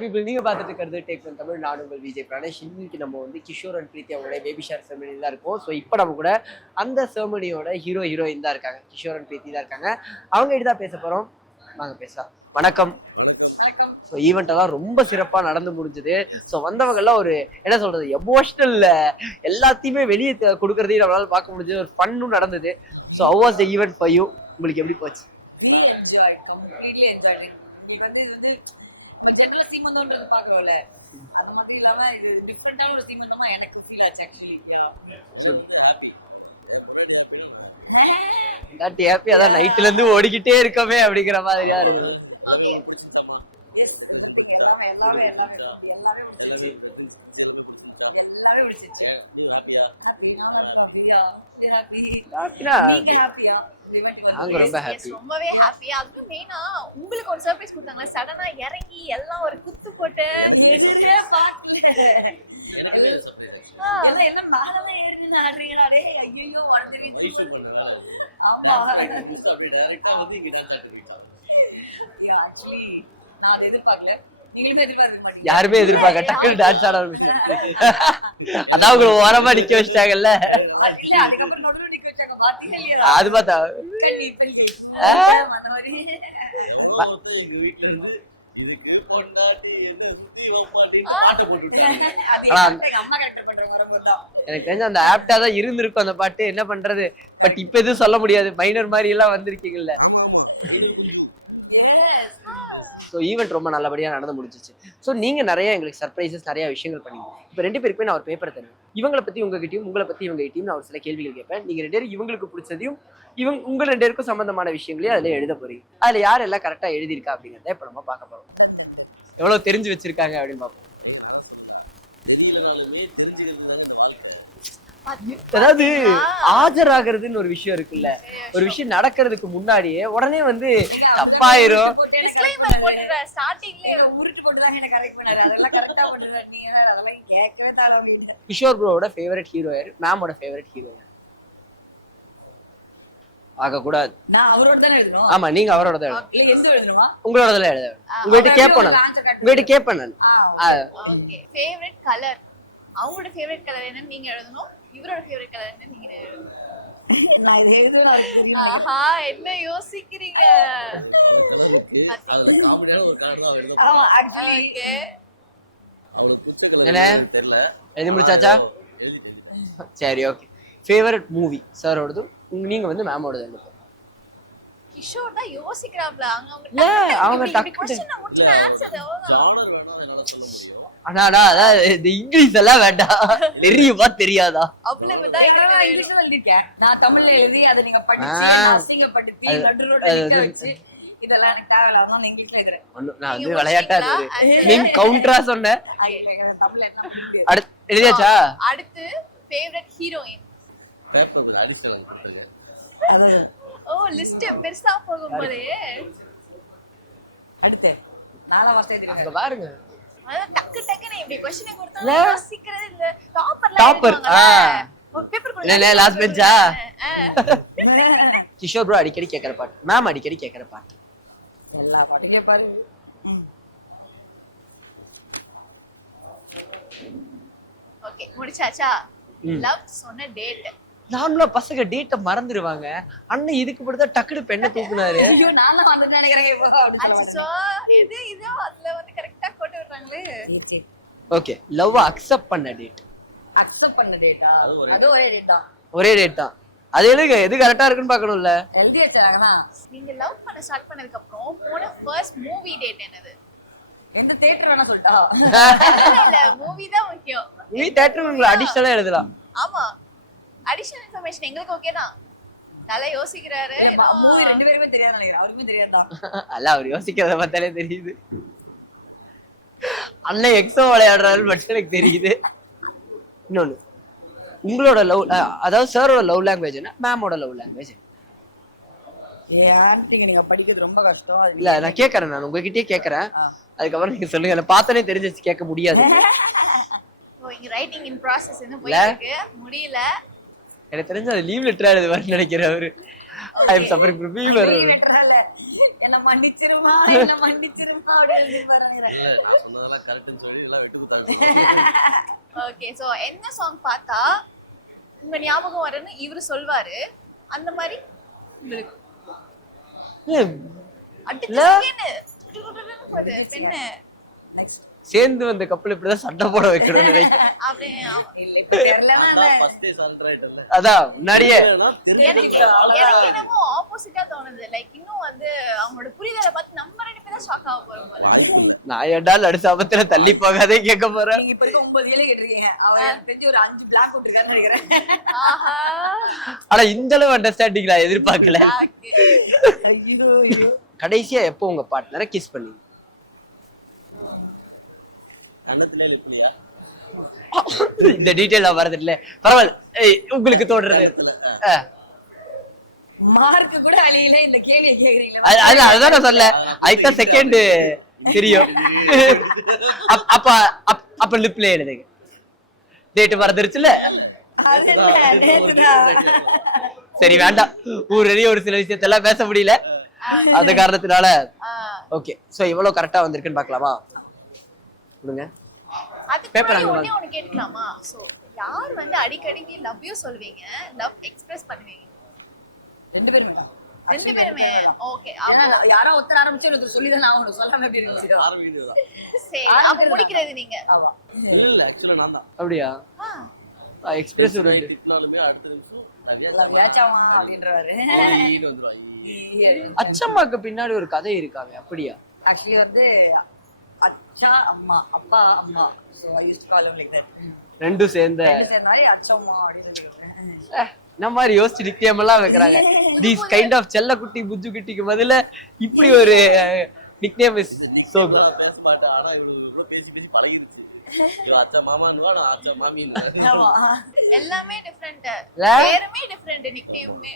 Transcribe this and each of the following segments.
People நீங்க பார்த்துட்டு இருக்கிறது டேக் ஒன் தமிழ். நான் உங்கள் விஜய் பிராணேஷ். இன்னைக்கு நம்ம வந்து கிஷோர் அண்ட் பிரீத்தி அவங்களுடைய பேபி ஷார் செர்மனியில் தான் இருக்கும். ஸோ இப்போ நம்ம கூட அந்த செர்மனியோட ஹீரோயின் தான் இருக்காங்க, கிஷோர் அண்ட் பிரீத்தி தான் இருக்காங்க. அவங்க கிட்ட தான் பேச போறோம், வாங்க பேசலாம். வணக்கம். ஸோ ஈவெண்ட் எல்லாம் ரொம்ப சிறப்பாக நடந்து முடிஞ்சது. ஸோ வந்தவங்கெல்லாம் ஒரு என்ன சொல்றது, எமோஷனல் எல்லாத்தையுமே வெளியே கொடுக்கறதையும் நம்மளால பார்க்க முடிஞ்சது. ஒரு ஃபன்னும் நடந்தது. So how was the event for you? உங்களுக்கு எப்படி போச்சு? ஜெனரலா சீமந்தம்ன்றது பாக்குறோம்ல, அது மட்டும் இல்லாம இது டிஃபரெண்டான ஒரு சீமந்தமா எனக்கு ஃபீல் ஆச்சு ஆக்சுவலி. ஹாப்பி அதான் நைட்ல இருந்து ஓடிக்கிட்டே இருக்கமே அப்படிங்கிற மாதிரியா இருக்குது. ஓகே எஸ், எல்லாமே எல்லாமே எல்லாமே எல்லாமே முடிச்சிச்சு. எல்லாமே முடிச்சிச்சு. நீங்க ஹாப்பியா? நாங்க ரொம்ப ஹாப்பி, ரொம்பவே ஹாப்பி. அதுக்கு மெயினா உங்களுக்கு ஒரு சர்ப்ரைஸ் கொடுத்தாங்க. சடனா இறங்கி எல்லாம் ஒரு குத்து போட்டு எதுவே பாக்கல. எல்லாம் என்ன மேலதான் ஏறின்னு ஆடுறீங்களா? டே ஐயோ உடஞ்சிருச்சு. ஆமா ஆக்சுவலி நான் அதை எதிர்பார்க்கல. நீங்களுமே எதிர்பார்க்க மாட்டீங்க. யாருமே எதிர்பார்க்க டக்குனு டான்ஸ் ஆட ஆரம்பிச்சாங்க. அதான் அவங்க ஓரமா நிக்க வச்சிட்டாங்கல்ல. இல்ல அதுக்கப்புறம் நடுவுல நிக்க வச்சாங்க, பாத்தீங்க இல்லையா? அது பார்த்தா கண்ணி பெல்லி அந்த மாதிரி எங்க வீட்ல இருந்து இதுக்கு கொண்டாடி என்ன சுத்தி வப்பாட்டி பாட்டு போட்டுட்டாங்க. அது எங்க அம்மா கரெக்ட் பண்ற மாதிரி தான். எனக்கு தெரிஞ்ச அந்த ஆப்டா தான் இருந்திருக்கும் அந்த பாட்டு. என்ன பண்றது, பட் இப்ப எதுவும் சொல்ல முடியாது. மைனர் மாதிரி எல்லாம் வந்திருக்கீங்கல்ல. ஸோ ஈவெண்ட் ரொம்ப நல்லபடியாக நடந்து முடிஞ்சிச்சு. ஸோ நீங்கள் நிறைய எங்களுக்கு சர்ப்ரைசஸ் நிறைய விஷயங்கள் பண்ணீங்க. இப்போ ரெண்டு பேருக்குமே நான் ஒரு பேப்பர் தருவேன். இவங்களை பற்றி உங்ககிட்டயும் உங்களை பற்றி இவங்ககிட்டயும் நான் ஒரு சில கேள்விகள் கேட்பேன். நீங்கள் ரெண்டு பேரும் இவங்களுக்கு பிடிச்சதையும் உங்கள் ரெண்டு பேருக்கும் சம்மந்தமான விஷயங்களையும் அதில் எழுத போறீங்க. அதில் யார் எல்லாம் கரெக்டாக எழுதியிருக்கா அப்படிங்கிறத இப்போ நம்ம பார்க்க போகிறோம். எவ்வளோ தெரிஞ்சு வச்சிருக்காங்க அப்படின்னு பார்ப்போம். அதாவது ஆஜராகிறதுன்னு ஒரு விஷயம் இருக்குல்ல, ஒரு விஷயம் நடக்கிறதுக்கு முன்னாடியே உடனே வந்து தப்பாயிரும். டிஸ்க்ளைமர் போட்டுற ஸ்டார்டிங்ல உருட்டு போட்டு தான் என்ன கரெக்ட் பண்ணாரு. அதெல்லாம் கரெக்டா பண்ணுவேன். நீ அதெல்லாம் கேட்கவே தாள. கிஷோர் ப்ரோவோட ஃபேவரட் ஹீரோ யார்? மேமோட ஃபேவரட் ஹீரோ யார்? ஆக கூடாது. நான் அவரோட தானே எழுதணும். ஆமா, நீங்க அவரோட தான் எழுதணும். இல்ல எந்த எழுதணுமா? உங்களோட தான் எழுத வேணும். உங்ககிட்ட கேட்பேன் நான். Okay, favourite colour. அவங்களோட ஃபேவரட் கலர் என்னன்னு நீங்க எழுதணும். இவரோட ஃபேவரட் கலர் என்னன்னு நீங்க எழுதணும். நான் இத எழுதணும். ஆஹா, என்ன யோசிக்கிறீங்க? அதுல காமெடியான ஒரு கலர் தான் எழுதணும். ஆமா ஆக்சுவலி ஓகே, அவளுக்கு பிடிச்ச கலர் என்ன தெரியல. எழுதி முடிச்சாச்சா? எழுதிட்டேன். சரி, ஓகே. ஃபேவரட் மூவி சாரோடது, நீங்க வந்து மேமோடது எழுதுங்க. கிஷோர் தான் யோசிக்கறாப்ல. அவங்க டக்கு क्वेश्चन முடிச்ச ஆன்சர் ஜானர் வேணா என்னால சொல்ல முடியும். அண்ணாடா, அதான் இந்த இங்கிலீஷ் எல்லாம் வேண்டாம். தெரியுமா தெரியாதா? அவ்வளவுதான். இங்கிலீஷ்ல எழுதிருக்கேன். நான் தமிழ்ல எழுதி அதை நீங்க படிச்சு அசிங்கப்படுத்தி நடுரோட நிக்க வச்சு இதெல்லாம் எனக்கு தேவையில்ல. அதான் நான் இங்கிலீஷ்ல எழுதுறேன். நான் வந்து விளையாட்டா நீங்க கவுண்டரா சொன்னேன். தமிழ்ல என்ன புரியுது? அடுத்து எழுதியாச்சா? அடுத்து ஃபேவரட் ஹீரோயின். பேப்பர் அடிஷனல் போட்டுங்க. ஓ, லிஸ்ட் பெருசா போகும்போதே அடுத்து நாலா வார்த்தை அங்க எழுதிருக்கேன். பாருங்க. அதான் டக்கு டக்குன்னு இப்படி क्वेश्चन கொடுத்தா யோசிக்கிறது இல்ல. டாப்பர். ஒரு பேப்பர் கொடுங்க. இல்ல லாஸ்ட் பெஞ்சா. கிஷோர் ப்ரோ அடிக்கடி கேக்குற பாட்டு, மேம் அடிக்கடி கேக்குற பாட்டு. எல்லா பாட்டுக்கே பாரு. ஓகே, முடிச்சாச்சா? லவ் சொன்ன டேட். நார்மலா பசங்க டேட்ட மறந்துடுவாங்க. அண்ணன் இதுக்கு படுத்தா டக்குனு பெண்ணை தூக்குனாரு. ஐயோ நான் தான் வந்து நினைக்கிறேன் இப்போ அப்படி அச்சோ, எது இதோ அதுல வந்து கரெக்ட்டா போட்டு விடுறாங்களே. சரி ஓகே, லவ் அக்செப்ட் பண்ண டேட். அக்செப்ட் பண்ண டேட்டா? அது ஒரே டேட் தான். ஒரே டேட் தான். அது எழுதுங்க, எது கரெக்டா இருக்குன்னு பார்க்கணும்ல. எழுதி வச்சாங்கன்னா நீங்க லவ் பண்ண ஸ்டார்ட் பண்ணதுக்கு அப்புறம் போன ஃபர்ஸ்ட் மூவி டேட் என்னது? எந்த தியேட்டர் வேணா சொல்லிட்டா? இல்ல, மூவி தான் முக்கியம். நீ தியேட்டர் உங்களை அடிஷனலா எழுதலாம். ஆமா, அடிஷனல் இன்ஃபர்மேஷன் எங்களுக்கு ஓகே தான். நல்லா யோசிக்கிறாரு. மூவி ரெண்டு பேருமே தெரியாது நினைக்கிறேன். அவருக்குமே தெரியாதுதான். அல்ல, அவர் யோசிக்கிறத பார்த்தாலே தெரியுது. அண்ணன் எக்ஸோ விளையாடுறாரு மட்டும் எனக்கு தெரியுது. இன்னொன்னு, உங்களோட லவ், அதாவது சாரோட லவ் லாங்குவேஜ் என்ன, மேமோட லவ் லாங்குவேஜ்? ஏன்ட்டீங்க, நீங்க படிக்கிறது ரொம்ப கஷ்டம். இல்ல நான் கேட்கறேன், நான் உங்ககிட்டயே கேட்கறேன். அதுக்கப்புறம் நீங்க சொல்லுங்க. என்ன பார்த்தானே தெரிஞ்சு கேட்க முடியாது. ஓ, இங்க ரைட்டிங் இன் ப்ராசஸ் என்ன போயிட்டு இருக்கு, முடியல. எனக்கு தெரிஞ்ச அது லீவ் லெட்டரா எழுதுவாருன்னு நினைக்கிறேன் அவரு. ஐ அம் சஃபரிங் ஃப்ரம் ஃபீவர். என்ன மன்னிச்சிருமா அப்படின்னு இல்ல நான் சொன்னதெல்லாம் கரெக்ட்னு சொல்லி எல்லாம் வெட்டு குத்தாங்க. ஓகே சோ என்ன சாங் பார்த்தா உங்க ஞாபகம் வரன்னு இவரு சொல்வாரு அந்த மாதிரி உங்களுக்கு பெண்ணு சேர்ந்து வந்த கப்பல் இப்படிதான் சண்டை போட வைக்கணும்னு நினைக்கிறேன். அப்படி இல்ல இப்ப தெரியலன்னா அதான் first day சொல்றேன்ல. அதான் முன்னாடியே ஏன்னா எனக்கு தெரிஞ்சுக்கலாம். எனக்கு என்னமோ ஆப்போசிட்டா தோணுது லைக் இன்னும் வந்து அவங்களோட புரிதலை பார்த்து நம்ம 2 பேரும் ஷாக் ஆக போறோம் போல. வாய்ப்பு இல்ல. நான் ஏன்டால் அடுத்த ஆபத்துல தள்ளி போகாதே கேட்க போறேன். நீங்க இப்ப இருக்க 9 ஏழை கேட்டிருக்கீங்க. அவன் தெரிஞ்சு ஒரு 5 பிளாக் விட்டுருக்கான்னு நினைக்கிறேன். ஆஹா ஆனா இந்த அளவு அண்டர்ஸ்டாண்டிங் நான் எதிர்பார்க்கல. ஐயோ கடைசியா எப்போ உங்க பார்ட்னரை கிஸ் பண்ணி? அண்ணத்திலே லிப்லையா? இந்த டீடைல் நான் வரது இல்ல. பரவாயில்ல. உங்களுக்கு தோன்றது. மார்க் கூட அழியல இந்த கேள்வியை கேக்குறீங்களா? அதுதான் நான் சொல்ல. அதுக்கு செகண்ட் தெரியும். அப்ப லிப்ல எழுதுங்க. டேட் மறந்துருச்சுல. அது என்ன நேத்துதான். சரி வேண்டாம். ஒரு சில விஷயத்தெல்லாம் பேச முடியல. அந்த காரணத்தினால ஓகே. சோ இவ்வளவு கரெக்டா வந்திருக்குன்னு பார்க்கலாமா? கொடுங்க. அதுக்கு முன்னாடி ஒண்ணு கேட்கலாமா? சோ யார் வந்து அடிக்கடி லவ் யூ சொல்வீங்க, லவ் எக்ஸ்பிரஸ் பண்ணுவீங்க? 2 பேருமே. 2 பேருமே. ஓகே. ஏன்னா யாரோ ஒருத்தர் ஆரம்பிச்சு எனக்கு சொல்லி தான் நான் உனக்கு சொல்லாம எப்படி இருக்கு? ஆரம்பிக்குதுதான். சரி அப்ப முடிக்கிறது நீங்க. ஆமா. இல்ல ஆக்சுவலா நான் தான். அப்படியா? எக்ஸ்பிரஸ் ஒரு டிப்னாலுமே அடுத்த நிமிஷம் எல்லாம் வியாச்சாமா அப்படின்றாரு. ஈடு வந்துருவாங்க. அச்சம்மாக்கு பின்னாடி ஒரு கதை இருக்காங்க. அப்படியா? ஆக்சுவலி வந்து அச்சா அம்மா அப்பா அம்மா so I use to call him like that. ரெண்டும் சேர்ந்த மாதிரி அச்சம்மா அப்படின்னு சொல்லிருக்கேன். இந்த மாதிரி யோசிச்சு நிக்டியம் எல்லாம் வைக்கிறாங்க. தீஸ் கைண்ட் ஆஃப் செல்ல குட்டி புஜ்ஜு குட்டிக்கு பதில இப்படி ஒரு நிக்னேம் இஸ் சோ குட். பேச மாட்டேன். ஆனா இவங்க பேசி பேசி பழகிருச்சு. அச்சா மாமான்னு அச்சா மாமி. எல்லாமே டிஃபரண்ட். இல்ல? பேருமே டிஃபரண்ட் நிக்நேம்மே.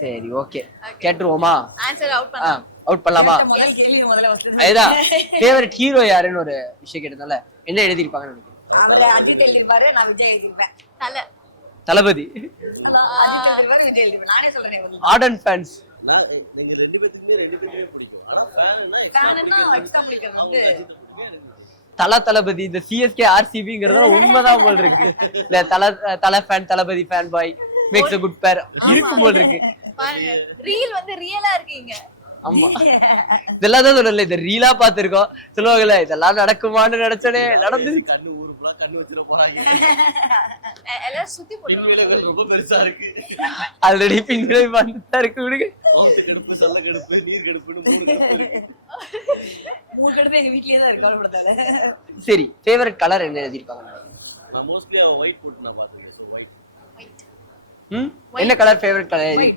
சரி ஓகே. கேட்டுருவோமா? ஆன்சர் அவுட் பண்ணலாம். அவுட் பண்ணலாமா? முதல் கேள்வி முதல்ல வந்தது. அதுதான் ஃபேவரட் ஹீரோ யாருன்னு ஒரு விஷயம் கேட்டதால என்ன எழுதிருப்பாங்கன்னு நினைக்கிறேன். அவரு அஜித் எழுதிருப்பாரு, நான் விஜய் எழுதிருப்பேன். தளபதி. அஜித் எழுதிருப்பாரு, விஜய் எழுதிருப்பேன். நானே சொல்றேன். Ardern fans. நான் நீங்க 2 பேருமே பிடிக்கும். ஆனா ஃபேன்னா எக்ஸ்ட்ரா பிடிக்கும் வந்து தளபதி இந்த சிஎஸ்கே ஆர்சிபிங்கிறதுல உண்மைதான் போல் இருக்கு. இல்ல Thala fan Thalapathy fan boy makes a good pair இருக்கும் போல் இருக்கு. பாருங்க ரீல் வந்து ரியலா இருக்கீங்க. ஆமா இதெல்லாம் தான் சொல்லல. இத ரீலா பாத்துருக்கோம். சொல்லுவாங்கல்ல இதெல்லாம் நடக்குமான்னு நினைச்சனே நடந்துச்சு. கண்ணு ஊருக்குள்ள கண்ணு வச்சிர போறாங்க. எல்லாம் சுத்தி போடுறாங்க. பின்விளைவுகள் ரொம்ப பெருசா இருக்கு. ஆல்ரெடி பின்விளைவு வந்துட்டா இருக்கு. விடுங்க. பவுத்து கடுப்பு சல்ல கடுப்பு நீர் கடுப்புன்னு 3 கடுப்பு எங்க வீட்லயே தான் இருக்கு. கவலைப்படாத. சரி ஃபேவரட் கலர் என்ன எழுதிருப்பாங்க? நான் மோஸ்ட்லி ஒயிட் போட்டு நான் பாத்துருக்கேன். So white. என்ன கலர் ஃபேவரட் கலர் எழுதி?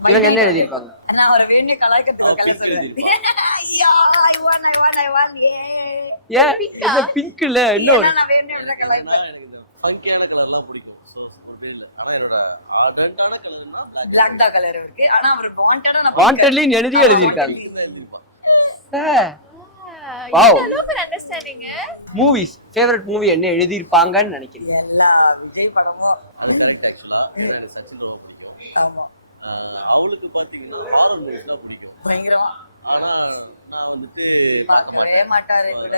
இவங்க என்ன எழுதிருப்பாங்க? நான் ஒரு வேணே கலாய்க்கிறதுக்கு கலர் சொல்றேன். ஐயா ஐ வான் ஏ இது பிங்க் இல்ல இன்னொரு நான் வேணே உள்ள கலாய்ப்பேன். எனக்கு இந்த ஃபங்கியான கலர்லாம் பிடிக்கும். சோ ஒரு பேர் இல்ல. ஆனா என்னோட ஆர்டன்டான கலர்னா Black தான் கலர் இருக்கு. ஆனா அவர் வாண்டடா நான் வாண்டட்லி எழுதிருக்காங்க. வாவ் இந்த அளவுக்கு அண்டர்ஸ்டாண்டிங். மூவிஸ் ஃபேவரட் மூவி என்ன எழுதிருப்பாங்கன்னு நினைக்கிறீங்க? எல்லா விஜய் படமும் அது கரெக்ட். ஆக்சுவலா எனக்கு சச்சின் ரொம்ப பிடிக்கும். ஆமா அவளுக்கு பாத்தீங்கன்னா ஹாரர் மூவிஸ் தான் பிடிக்கும் பயங்கரமா. ஆனா நான் வந்துட்டு பார்க்கவே மாட்டாரு கூட.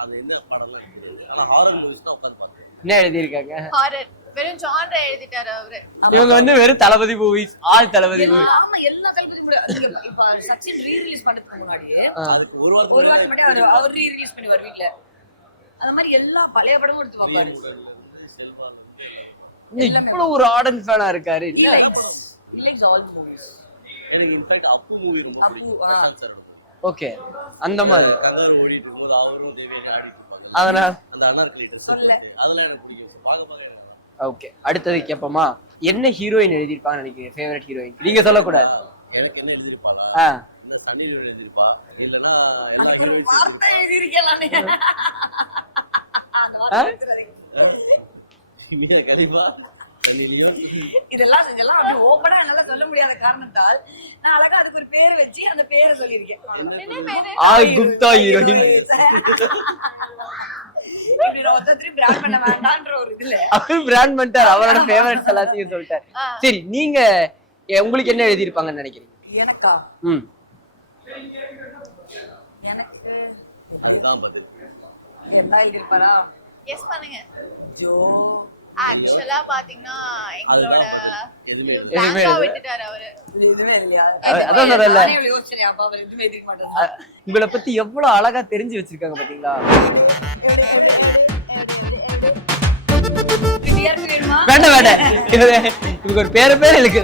அது எந்த படம்லாம் ஆனா ஹாரர் மூவிஸ் தான் உட்கார்ந்து பாக்குறேன். என்ன எழுதிருக்காங்க? ஹாரர் வெறும் ஜான்ரா எழுதிட்டாரு அவரு. இவங்க வந்து வெறும் தளபதி மூவிஸ் தளபதி மூவி. ஆமா எல்லா தளபதி கூட இப்ப சச்சின் ரீ ரிலீஸ் பண்றதுக்கு முன்னாடியே அதுக்கு ஒரு வாரம் ஒரு வாரம் முன்னாடி அவர் ரீ ரிலீஸ் பண்ணுவார் வீட்ல. அந்த மாதிரி எல்லா பழைய படமும் எடுத்து பார்ப்பாரு. இவ்வளவு ஒரு ஆர்டன் ஃபேனா இருக்காரு. இல்ல ஆல் மூவிஸ். எனக்கு இன்ஃபேக்ட் அப்பு மூவி ரொம்ப பிடிக்கும். பிரசாந்த் சார். ஓகே அந்த மாதிரி கங்காரு ஓடிட்டு போது அவரும் தேவியை ஆடிட்டு இருப்பாங்க. அதனால அந்த அனார்கலி ட்ரெஸ் அதெல்லாம் எனக்கு பிடிக்கும். பாக்க ஓகே அடுத்தது கேப்போமா? என்ன ஹீரோயின் எழுதிருப்பாங்க நினைக்கிறீங்க? ஃபேவரட் ஹீரோயின் நீங்க சொல்லக்கூடாது. எனக்கு என்ன எழுதிருப்பாளா? இந்த சன்னி லியோன் எழுதிருப்பா. இல்லனா எல்லா ஹீரோயின்ஸ் வார்த்தை எழுதிருக்கேன் நானே. அந்த வார்த்தை மீனா கலிபா சன்னி லியோன் இதெல்லாம் அப்படி ஓபனா என்னால சொல்ல முடியாத காரணத்தால் நான் அழகா அதுக்கு ஒரு பேர் வச்சு அந்த பேரை சொல்லியிருக்கேன். என்ன பேரு? குப்தா ஹீரோயின். இப்படி ஒருத்தர் பிராண்ட் பண்ண வேண்டாம்ன்ற ஒரு இதுல அவர் பிராண்ட் பண்ணிட்டார். அவரோட ஃபேவரட்ஸ் எல்லாத்தையும் சொல்லிட்டார். சரி நீங்க உங்களுக்கு என்ன எழுதிருப்பாங்கன்னு நினைக்கிறீங்க? எனக்கா எனக்கு அதுதான் பதில். என்ன இருப்பாரா கெஸ் பண்ணுங்க. ஜோ ஆக்சுவலா பாத்தீங்கன்னா எங்களோட அதுதான் பதில். எதுவுமே இல்லை. எதுவுமே பிராங்கா இல்லை. விட்டுட்டாரு அவரு. இது எதுவுமே இல்லையா அதான் சொல்றேன்ல. நானே இவ்வளவு யோசிச்சேன் அப்பா அவர் எதுவுமே எதிர்க்க மாட்டேன் உங்களை பத்தி எவ்வளவு அழகா தெரிஞ்சு வச்சிருக்காங்க பாத்தீங்களா? டிஆர்பி வேணுமா வேண்டாம் வேண்டாம், இவருக்கு ஒரு பேரு இருக்கு.